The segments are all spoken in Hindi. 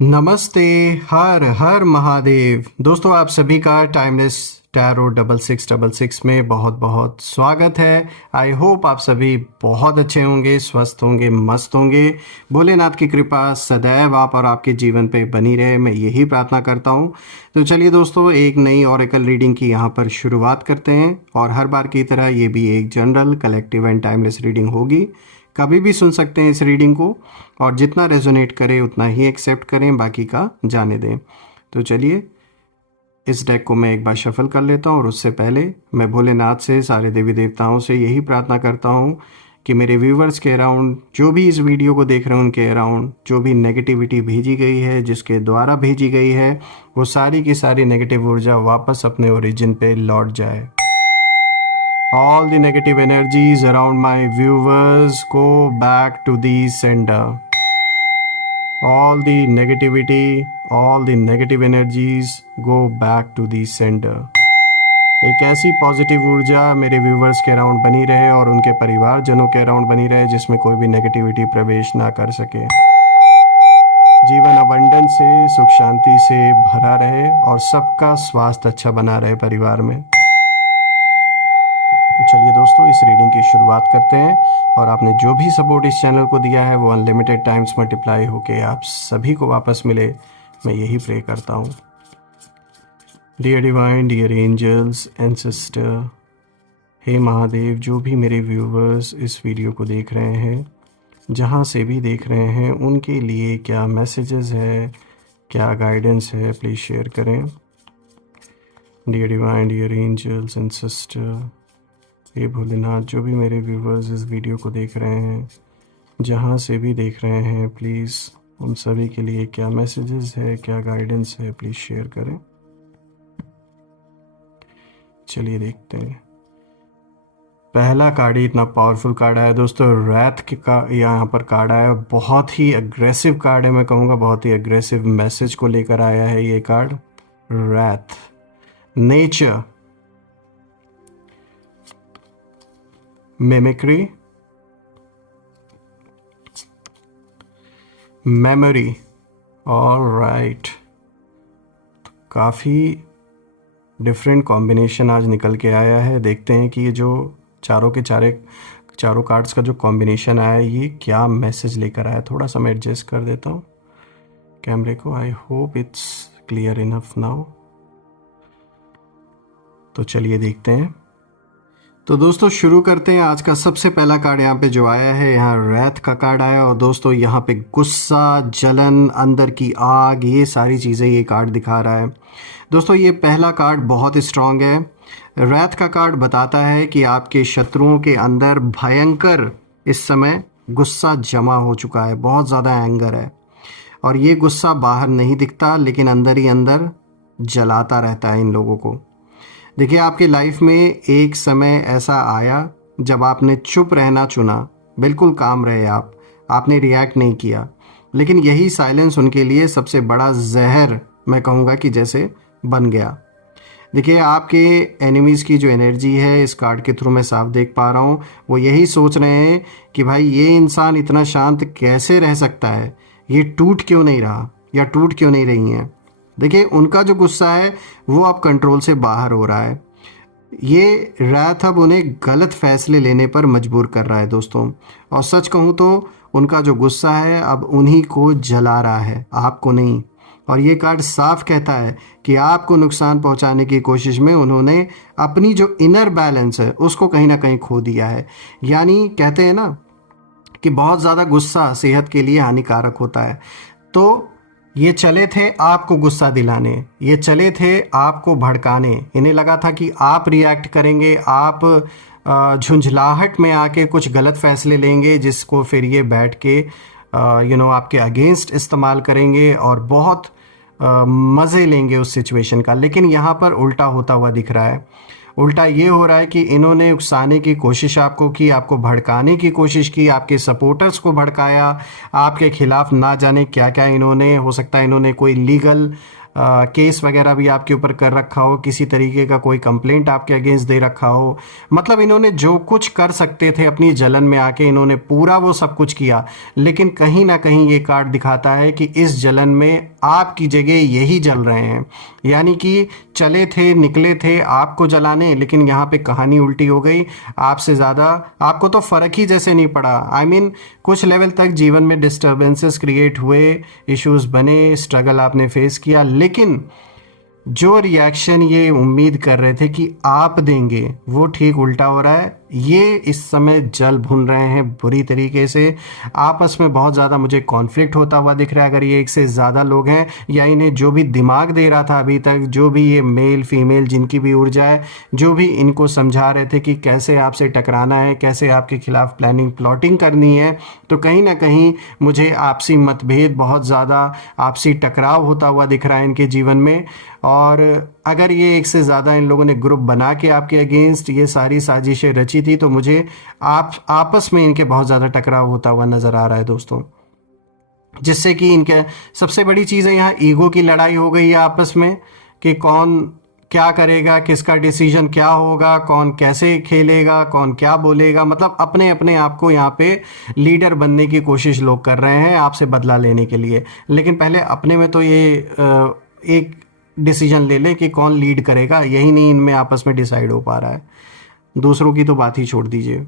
नमस्ते। हर हर महादेव। दोस्तों, आप सभी का टाइमलेस टैरो 6666 में बहुत बहुत स्वागत है। आई होप आप सभी बहुत अच्छे होंगे, स्वस्थ होंगे, मस्त होंगे। भोलेनाथ की कृपा सदैव आप और आपके जीवन पे बनी रहे, मैं यही प्रार्थना करता हूँ। तो चलिए दोस्तों, एक नई ऑरेकल रीडिंग की यहाँ पर शुरुआत करते हैं। और हर बार की तरह ये भी एक general, collective and timeless reading होगी। कभी भी सुन सकते हैं इस रीडिंग को, और जितना रेजोनेट करे उतना ही एक्सेप्ट करें, बाकी का जाने दें। तो चलिए, इस डेक को मैं एक बार शफल कर लेता हूँ। और उससे पहले मैं भोलेनाथ से, सारे देवी देवताओं से यही प्रार्थना करता हूँ कि मेरे व्यूवर्स के अराउंड, जो भी इस वीडियो को देख रहे हैं उनके अराउंड जो भी नेगेटिविटी भेजी गई है, जिसके द्वारा भेजी गई है, वो सारी की सारी नेगेटिव ऊर्जा वापस अपने ओरिजिन पे लौट जाए। All the negative energies around my viewers go back to the sender. All the negative energies go back to the sender. एक ऐसी पॉजिटिव ऊर्जा मेरे व्यूवर्स के अराउंड बनी रहे और उनके परिवारजनों के अराउंड बनी रहे, जिसमें कोई भी नेगेटिविटी प्रवेश ना कर सके। जीवन अबंडेंस से, सुख शांति से भरा रहे और सबका स्वास्थ्य अच्छा बना रहे परिवार में। तो चलिए दोस्तों, इस रीडिंग की शुरुआत करते हैं। और आपने जो भी सपोर्ट इस चैनल को दिया है वो अनलिमिटेड टाइम्स मल्टीप्लाई होके आप सभी को वापस मिले, मैं यही प्रे करता हूँ। Dear divine, dear angels, ancestor, हे महादेव, जो भी मेरे व्यूवर्स इस वीडियो को देख रहे हैं, जहाँ से भी देख रहे हैं, उनके लिए क्या मैसेजेस है, क्या गाइडेंस है, प्लीज़ शेयर करें। Dear divine, dear angels, ancestor, हे भोलेनाथ, जो भी मेरे व्यूवर्स इस वीडियो को देख रहे हैं, जहाँ से भी देख रहे हैं, प्लीज़ उन सभी के लिए क्या मैसेजेस है, क्या गाइडेंस है, प्लीज़ शेयर करें। चलिए देखते हैं। पहला कार्ड ही इतना पावरफुल कार्ड आया दोस्तों, रैथ का यहाँ पर कार्ड आया। बहुत ही अग्रेसिव कार्ड है, मैं कहूँगा बहुत ही अग्रेसिव मैसेज को लेकर आया है ये card. Wrath, nature, mimicry, memory. Alright, काफ़ी डिफरेंट कॉम्बिनेशन आज निकल के आया है। देखते हैं कि ये जो चारों कार्ड्स का जो कॉम्बिनेशन आया है, ये क्या मैसेज लेकर आया। थोड़ा सा मैं एडजस्ट कर देता हूँ कैमरे को। I hope it's clear enough now. तो चलिए देखते हैं। तो दोस्तों शुरू करते हैं। आज का सबसे पहला कार्ड यहाँ पे जो आया है, यहाँ रैथ का कार्ड आया। और दोस्तों यहाँ पे गुस्सा, जलन, अंदर की आग, ये सारी चीज़ें ये कार्ड दिखा रहा है। दोस्तों ये पहला कार्ड बहुत स्ट्रांग है। रैथ का कार्ड बताता है कि आपके शत्रुओं के अंदर भयंकर इस समय गुस्सा जमा हो चुका है, बहुत ज़्यादा एंगर है। और ये गुस्सा बाहर नहीं दिखता, लेकिन अंदर ही अंदर जलाता रहता है इन लोगों को। देखिए, आपकी लाइफ में एक समय ऐसा आया जब आपने चुप रहना चुना, बिल्कुल काम रहे आपने रिएक्ट नहीं किया। लेकिन यही साइलेंस उनके लिए सबसे बड़ा जहर, मैं कहूँगा कि जैसे बन गया। देखिए, आपके एनिमीज़ की जो एनर्जी है, इस कार्ड के थ्रू मैं साफ देख पा रहा हूँ, वो यही सोच रहे हैं कि भाई ये इंसान इतना शांत कैसे रह सकता है, ये टूट क्यों नहीं रहा या टूट क्यों नहीं रही हैं। देखिए, उनका जो गुस्सा है वो अब कंट्रोल से बाहर हो रहा है। ये रैथ अब उन्हें गलत फैसले लेने पर मजबूर कर रहा है दोस्तों। और सच कहूँ तो उनका जो गुस्सा है अब उन्हीं को जला रहा है, आपको नहीं। और ये कार्ड साफ कहता है कि आपको नुकसान पहुंचाने की कोशिश में उन्होंने अपनी जो इनर बैलेंस है उसको कहीं ना कहीं खो दिया है। यानी कहते हैं ना कि बहुत ज़्यादा गुस्सा सेहत के लिए हानिकारक होता है। तो ये चले थे आपको गुस्सा दिलाने, ये चले थे आपको भड़काने। इन्हें लगा था कि आप रिएक्ट करेंगे, आप झुंझलाहट में आके कुछ गलत फैसले लेंगे, जिसको फिर ये बैठ के आपके अगेंस्ट इस्तेमाल करेंगे और बहुत मज़े लेंगे उस सिचुएशन का। लेकिन यहाँ पर उल्टा होता हुआ दिख रहा है। उल्टा ये हो रहा है कि इन्होंने उकसाने की कोशिश आपको की, आपको भड़काने की कोशिश की, आपके सपोर्टर्स को भड़काया, आपके खिलाफ ना जाने क्या क्या इन्होंने, हो सकता है इन्होंने कोई लीगल केस वगैरह भी आपके ऊपर कर रखा हो, किसी तरीके का कोई कंप्लेंट आपके अगेंस्ट दे रखा हो। मतलब इन्होंने जो कुछ कर सकते थे अपनी जलन में आके इन्होंने पूरा वो सब कुछ किया। लेकिन कहीं ना कहीं ये कार्ड दिखाता है कि इस जलन में आपकी जगह यही जल रहे हैं, यानी कि चले थे निकले थे आपको जलाने, लेकिन यहाँ पे कहानी उल्टी हो गई। आपसे ज़्यादा आपको तो फ़र्क ही जैसे नहीं पड़ा। आई मीन कुछ लेवल तक जीवन में डिस्टर्बेंसेस क्रिएट हुए, इश्यूज बने, स्ट्रगल आपने फेस किया, लेकिन जो रिएक्शन ये उम्मीद कर रहे थे कि आप देंगे वो ठीक उल्टा हो रहा है। ये इस समय जल भुन रहे हैं बुरी तरीके से, आपस में बहुत ज़्यादा मुझे कॉन्फ्लिक्ट होता हुआ दिख रहा है। अगर ये एक से ज़्यादा लोग हैं या इन्हें जो भी दिमाग दे रहा था अभी तक, जो भी ये मेल फीमेल जिनकी भी ऊर्जा है, जो भी इनको समझा रहे थे कि कैसे आपसे टकराना है, कैसे आपके खिलाफ प्लानिंग प्लॉटिंग करनी है, तो कहीं ना कहीं मुझे आपसी मतभेद, बहुत ज़्यादा आपसी टकराव होता हुआ दिख रहा है इनके जीवन में। और अगर ये एक से ज़्यादा इन लोगों ने ग्रुप बना के आपके अगेंस्ट ये सारी साजिशें रची थी, तो मुझे आप आपस में इनके बहुत ज़्यादा टकराव होता हुआ नज़र आ रहा है दोस्तों, जिससे कि इनके सबसे बड़ी चीज़ है यहाँ ईगो की लड़ाई हो गई है आपस में कि कौन क्या करेगा, किसका डिसीजन क्या होगा, कौन कैसे खेलेगा, कौन क्या बोलेगा। मतलब अपने अपने आप को यहाँ पे लीडर बनने की कोशिश लोग कर रहे हैं आपसे बदला लेने के लिए। लेकिन पहले अपने में तो ये एक डिसीजन ले ले कि कौन लीड करेगा, यही नहीं इनमें आपस में डिसाइड हो पा रहा है। दूसरों की तो बात ही छोड़ दीजिए।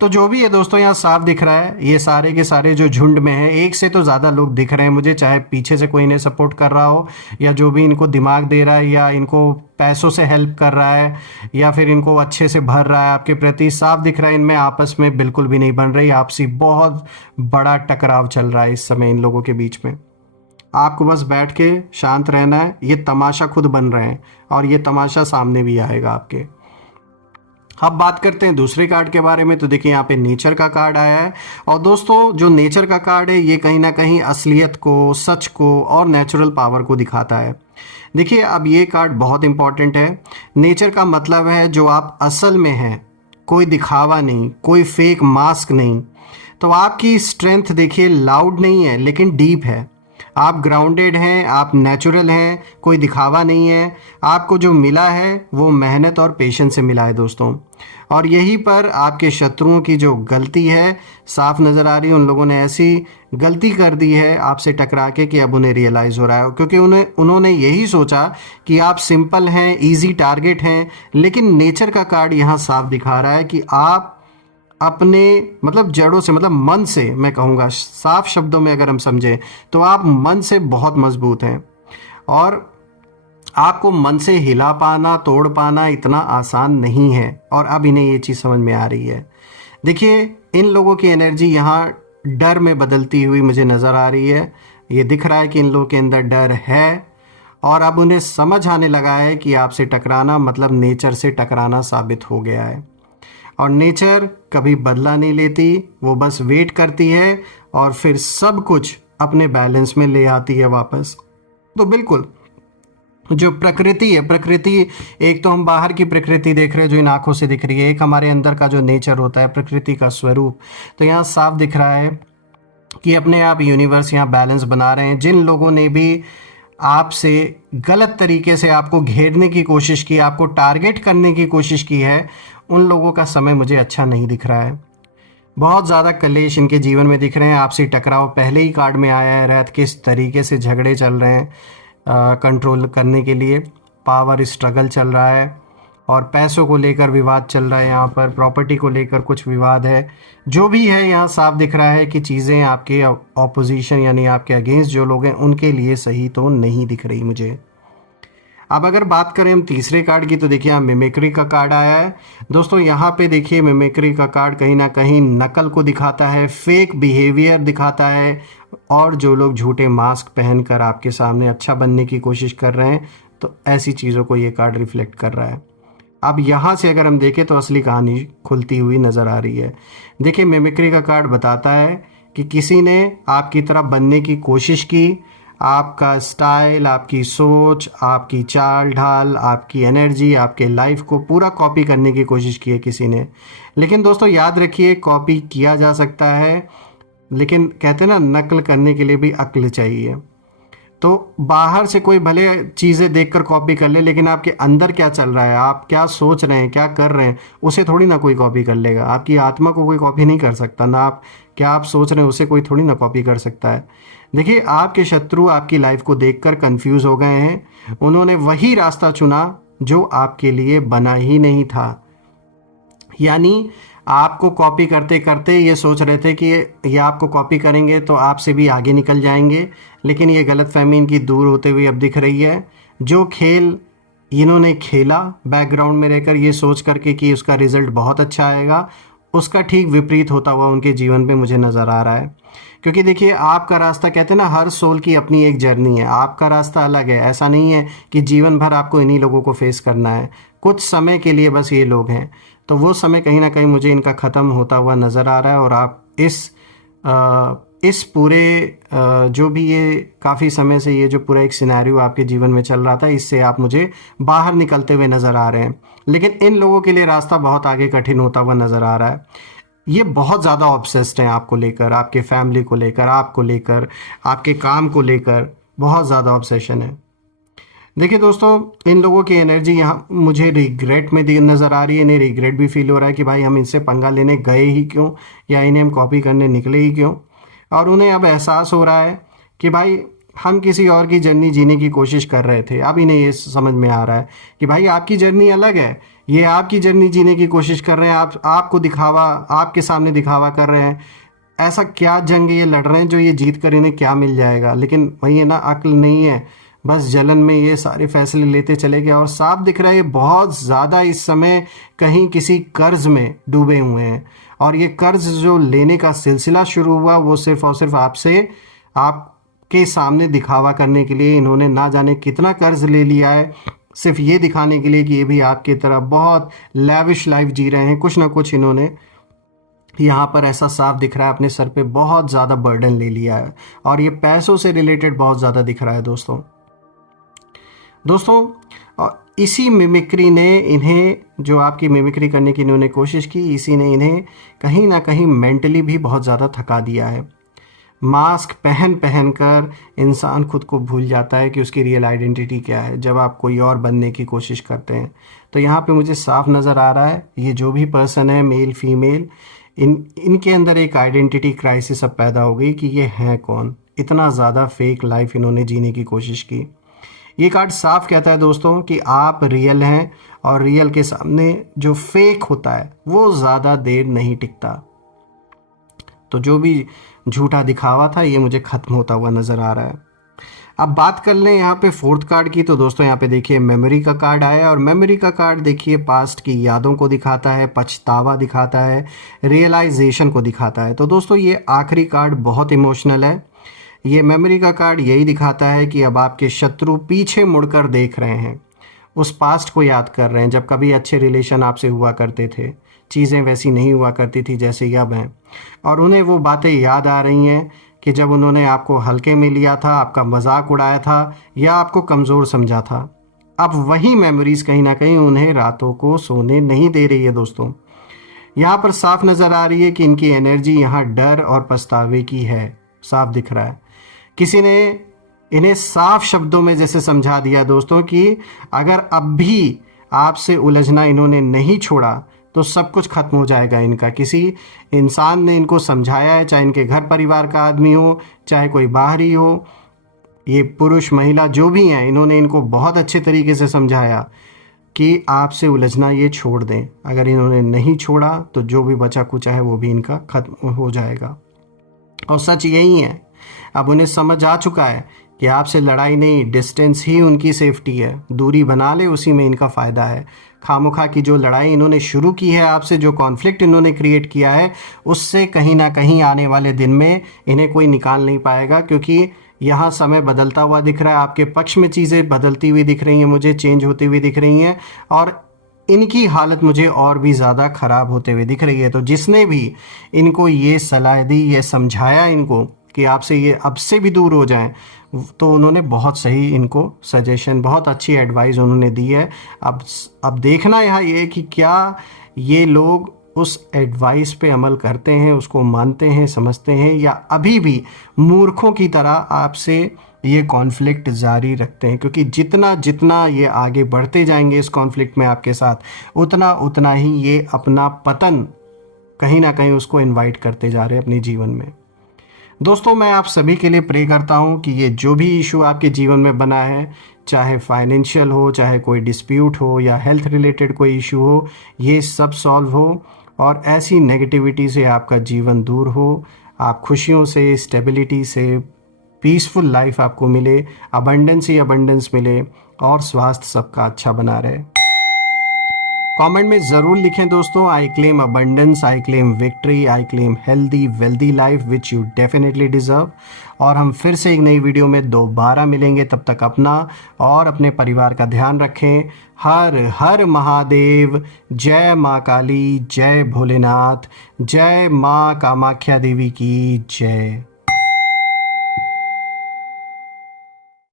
तो जो भी है दोस्तों यहाँ साफ दिख रहा है, ये सारे के सारे जो झुंड में है, एक से तो ज़्यादा लोग दिख रहे हैं मुझे, चाहे पीछे से कोई इन्हें सपोर्ट कर रहा हो या जो भी इनको दिमाग दे रहा है या इनको पैसों से हेल्प कर रहा है या फिर इनको अच्छे से भर रहा है आपके प्रति। साफ दिख रहा है इनमें आपस में बिल्कुल भी नहीं बन रही, आपसी बहुत बड़ा टकराव चल रहा है इस समय इन लोगों के बीच में। आपको बस बैठ के शांत रहना है। ये तमाशा खुद बन रहे हैं और ये तमाशा सामने भी आएगा आपके। अब बात करते हैं दूसरे कार्ड के बारे में। तो देखिए यहाँ पे नेचर का कार्ड आया है, और दोस्तों जो नेचर का कार्ड है ये कहीं ना कहीं असलियत को, सच को और नेचुरल पावर को दिखाता है। देखिए अब ये कार्ड बहुत इंपॉर्टेंट है। नेचर का मतलब है जो आप असल में हैं, कोई दिखावा नहीं, कोई फेक मास्क नहीं। तो आपकी स्ट्रेंथ देखिए लाउड नहीं है लेकिन डीप है। आप ग्राउंडेड हैं, आप नेचुरल हैं, कोई दिखावा नहीं है। आपको जो मिला है वो मेहनत और पेशेंस से मिला है दोस्तों। और यहीं पर आपके शत्रुओं की जो गलती है साफ नज़र आ रही है। उन लोगों ने ऐसी गलती कर दी है आपसे टकरा के कि अब उन्हें रियलाइज़ हो रहा है, क्योंकि उन्होंने यही सोचा कि आप सिंपल हैं, इजी टारगेट हैं। लेकिन नेचर का कार्ड यहाँ साफ दिखा रहा है कि आप अपने मतलब जड़ों से, मतलब मन से, मैं कहूँगा साफ शब्दों में अगर हम समझें तो आप मन से बहुत मजबूत हैं और आपको मन से हिला पाना, तोड़ पाना इतना आसान नहीं है। और अब इन्हें ये चीज़ समझ में आ रही है। देखिए इन लोगों की एनर्जी यहाँ डर में बदलती हुई मुझे नज़र आ रही है। ये दिख रहा है कि इन लोगों के अंदर डर है और अब उन्हें समझ आने लगा है कि आपसे टकराना मतलब नेचर से टकराना साबित हो गया है। और नेचर कभी बदला नहीं लेती, वो बस वेट करती है और फिर सब कुछ अपने बैलेंस में ले आती है वापस। तो बिल्कुल जो प्रकृति है, प्रकृति एक तो हम बाहर की प्रकृति देख रहे हैं जो इन आंखों से दिख रही है, एक हमारे अंदर का जो नेचर होता है, प्रकृति का स्वरूप। तो यहाँ साफ दिख रहा है कि अपने आप यूनिवर्स यहाँ बैलेंस बना रहे हैं। जिन लोगों ने भी आपसे गलत तरीके से आपको घेरने की कोशिश की, आपको टारगेट करने की कोशिश की है, उन लोगों का समय मुझे अच्छा नहीं दिख रहा है। बहुत ज़्यादा कलेश इनके जीवन में दिख रहे हैं। आपसी टकराव पहले ही कार्ड में आया है। रात किस तरीके से झगड़े चल रहे हैं कंट्रोल करने के लिए, पावर स्ट्रगल चल रहा है और पैसों को लेकर विवाद चल रहा है। यहाँ पर प्रॉपर्टी को लेकर कुछ विवाद है। जो भी है यहाँ साफ दिख रहा है कि चीज़ें आपके ऑपोजिशन यानी आपके अगेंस्ट जो लोग हैं उनके लिए सही तो नहीं दिख रही मुझे। अब अगर बात करें हम तीसरे कार्ड की, तो देखिए यहाँ मिमिक्री का कार्ड आया है दोस्तों। यहाँ पे देखिए मिमिक्री का कार्ड कहीं ना कहीं नकल को दिखाता है, फेक बिहेवियर दिखाता है, और जो लोग झूठे मास्क पहनकर आपके सामने अच्छा बनने की कोशिश कर रहे हैं, तो ऐसी चीज़ों को ये कार्ड रिफ्लेक्ट कर रहा है। अब यहाँ से अगर हम देखें तो असली कहानी खुलती हुई नज़र आ रही है। देखिए मिमिक्री का कार्ड बताता है कि किसी ने आपकी तरह बनने की कोशिश की, आपका स्टाइल, आपकी सोच, आपकी चाल ढाल, आपकी एनर्जी, आपके लाइफ को पूरा कॉपी करने की कोशिश की है किसी ने। लेकिन दोस्तों याद रखिए कॉपी किया जा सकता है, लेकिन कहते हैं ना नकल करने के लिए भी अक्ल चाहिए। तो बाहर से कोई भले चीज़ें देखकर कॉपी कर ले, लेकिन आपके अंदर क्या चल रहा है, आप क्या सोच रहे हैं, क्या कर रहे हैं, उसे थोड़ी ना कोई कॉपी कर लेगा। आपकी आत्मा को कोई कॉपी नहीं कर सकता ना। आप क्या आप सोच रहे हैं उसे कोई थोड़ी ना कॉपी कर सकता है। देखिए, आपके शत्रु आपकी लाइफ को देखकर कंफ्यूज हो गए हैं। उन्होंने वही रास्ता चुना जो आपके लिए बना ही नहीं था। यानी आपको कॉपी करते करते ये सोच रहे थे कि ये आपको कॉपी करेंगे तो आपसे भी आगे निकल जाएंगे, लेकिन ये गलतफहमी इनकी दूर होते हुए अब दिख रही है। जो खेल इन्होंने खेला बैकग्राउंड में रहकर ये सोच करके कि उसका रिजल्ट बहुत अच्छा आएगा, उसका ठीक विपरीत होता हुआ उनके जीवन पे मुझे नज़र आ रहा है। क्योंकि देखिए, आपका रास्ता, कहते हैं ना, हर सोल की अपनी एक जर्नी है। आपका रास्ता अलग है। ऐसा नहीं है कि जीवन भर आपको इन्हीं लोगों को फेस करना है। कुछ समय के लिए बस ये लोग हैं, तो वो समय कहीं ना कहीं मुझे इनका ख़त्म होता हुआ नज़र आ रहा है। और आप इस पूरे जो भी ये काफ़ी समय से ये जो पूरा एक सिनेरियो आपके जीवन में चल रहा था, इससे आप मुझे बाहर निकलते हुए नज़र आ रहे हैं। लेकिन इन लोगों के लिए रास्ता बहुत आगे कठिन होता हुआ नज़र आ रहा है। ये बहुत ज़्यादा ऑब्सेस्ड हैं आपको लेकर, आपके फैमिली को लेकर, आपको लेकर, आपके काम को लेकर बहुत ज़्यादा ऑब्सेशन है। देखिए दोस्तों, इन लोगों की एनर्जी यहाँ मुझे रिग्रेट में नज़र आ रही है। इन्हें रिग्रेट भी फील हो रहा है कि भाई हम इनसे पंगा लेने गए ही क्यों, या इन्हें हम कॉपी करने निकले ही क्यों। और उन्हें अब एहसास हो रहा है कि भाई हम किसी और की जर्नी जीने की कोशिश कर रहे थे। अब इन्हें ये समझ में आ रहा है कि भाई आपकी जर्नी अलग है, ये आपकी जर्नी जीने की कोशिश कर रहे हैं। आपको दिखावा, आपके सामने दिखावा कर रहे हैं। ऐसा क्या जंग ये लड़ रहे हैं जो ये जीत कर इन्हें क्या मिल जाएगा। लेकिन वही है ना, अक्ल नहीं है, बस जलन में ये सारे फैसले लेते चले गए। और साफ दिख रहा है बहुत ज़्यादा इस समय कहीं किसी कर्ज में डूबे हुए हैं। और ये कर्ज जो लेने का सिलसिला शुरू हुआ, वो सिर्फ और सिर्फ आपके सामने दिखावा करने के लिए इन्होंने ना जाने कितना कर्ज ले लिया है, सिर्फ ये दिखाने के लिए कि ये भी आपकी तरह बहुत लैविश लाइफ जी रहे हैं। कुछ ना कुछ इन्होंने यहाँ पर ऐसा साफ दिख रहा है, अपने सर पे बहुत ज़्यादा बर्डन ले लिया है। और ये पैसों से रिलेटेड बहुत ज़्यादा दिख रहा है दोस्तों। और इसी मिमिक्री ने इन्हें, जो आपकी मिमिक्री करने की इन्होंने कोशिश की, इसी ने इन्हें कहीं ना कहीं मेंटली भी बहुत ज़्यादा थका दिया है। मास्क पहन पहन कर इंसान खुद को भूल जाता है कि उसकी रियल आइडेंटिटी क्या है, जब आप कोई और बनने की कोशिश करते हैं। तो यहाँ पे मुझे साफ नज़र आ रहा है, ये जो भी पर्सन है, मेल फीमेल, इनके अंदर एक आइडेंटिटी क्राइसिस अब पैदा हो गई कि ये हैं कौन। इतना ज़्यादा फेक लाइफ इन्होंने जीने की कोशिश की। ये कार्ड साफ कहता है दोस्तों कि आप रियल हैं, और रियल के सामने जो फेक होता है वो ज़्यादा देर नहीं टिकता। तो जो भी झूठा दिखावा था, ये मुझे ख़त्म होता हुआ नज़र आ रहा है। अब बात कर लें यहाँ पे फोर्थ कार्ड की, तो दोस्तों यहाँ पे देखिए मेमोरी का कार्ड आया। और मेमोरी का कार्ड देखिए पास्ट की यादों को दिखाता है, पछतावा दिखाता है, रियलाइजेशन को दिखाता है। तो दोस्तों ये आखिरी कार्ड बहुत इमोशनल है। ये मेमोरी का कार्ड यही दिखाता है कि अब आपके शत्रु पीछे मुड़कर देख रहे हैं, उस पास्ट को याद कर रहे हैं, जब कभी अच्छे रिलेशन आपसे हुआ करते थे, चीज़ें वैसी नहीं हुआ करती थी जैसे अब हैं। और उन्हें वो बातें याद आ रही हैं कि जब उन्होंने आपको हल्के में लिया था, आपका मजाक उड़ाया था, या आपको कमज़ोर समझा था। अब वही मेमोरीज़ कहीं ना कहीं उन्हें रातों को सोने नहीं दे रही है दोस्तों। यहाँ पर साफ नज़र आ रही है कि इनकी एनर्जी यहाँ डर और पछतावे की है, साफ दिख रहा है। किसी ने इन्हें साफ शब्दों में जैसे समझा दिया दोस्तों कि अगर अब भी आपसे उलझना इन्होंने नहीं छोड़ा तो सब कुछ खत्म हो जाएगा इनका। किसी इंसान ने इनको समझाया है, चाहे इनके घर परिवार का आदमी हो, चाहे कोई बाहरी हो, ये पुरुष महिला जो भी हैं, इन्होंने इनको बहुत अच्छे तरीके से समझाया कि आपसे उलझना ये छोड़ दें। अगर इन्होंने नहीं छोड़ा तो जो भी बचा कुचा है वो भी इनका खत्म हो जाएगा। और सच यही है, अब उन्हें समझ आ चुका है कि आपसे लड़ाई नहीं, डिस्टेंस ही उनकी सेफ्टी है। दूरी बना ले, उसी में इनका फ़ायदा है। खामोखा की जो लड़ाई इन्होंने शुरू की है आपसे, जो कॉन्फ्लिक्ट इन्होंने क्रिएट किया है, उससे कहीं ना कहीं आने वाले दिन में इन्हें कोई निकाल नहीं पाएगा। क्योंकि यहाँ समय बदलता हुआ दिख रहा है, आपके पक्ष में चीज़ें बदलती हुई दिख रही हैं, मुझे चेंज होती हुई दिख रही हैं, और इनकी हालत मुझे और भी ज़्यादा ख़राब होते हुए दिख रही है। तो जिसने भी इनको ये सलाह दी, ये समझाया इनको कि आपसे ये अब से भी दूर हो जाएं, तो उन्होंने बहुत सही इनको सजेशन, बहुत अच्छी एडवाइस उन्होंने दी है। अब देखना यहाँ ये कि क्या ये लोग उस एडवाइस पे अमल करते हैं, उसको मानते हैं, समझते हैं, या अभी भी मूर्खों की तरह आपसे ये कॉन्फ्लिक्ट जारी रखते हैं, क्योंकि जितना जितना ये आगे बढ़ते जाएंगे इस कॉन्फ्लिक्ट में आपके साथ, उतना उतना ही ये अपना पतन कहीं ना कहीं उसको इनवाइट करते जा रहे हैं अपने जीवन में। दोस्तों, मैं आप सभी के लिए प्रे करता हूँ कि ये जो भी इशू आपके जीवन में बना है, चाहे फाइनेंशियल हो, चाहे कोई डिस्प्यूट हो या हेल्थ रिलेटेड कोई इशू हो, ये सब सॉल्व हो और ऐसी नेगेटिविटी से आपका जीवन दूर हो, आप खुशियों से, स्टेबिलिटी से, पीसफुल लाइफ आपको मिले, अबंडेंस ही अबंडेंस मिले और स्वास्थ्य सबका अच्छा बना रहे। कमेंट में ज़रूर लिखें दोस्तों, I claim abundance, I claim victory, I claim healthy wealthy life which you definitely deserve. और हम फिर से एक नई वीडियो में दोबारा मिलेंगे, तब तक अपना और अपने परिवार का ध्यान रखें। हर हर महादेव। जय माँ काली, जय भोलेनाथ, जय माँ कामाख्या देवी की जय।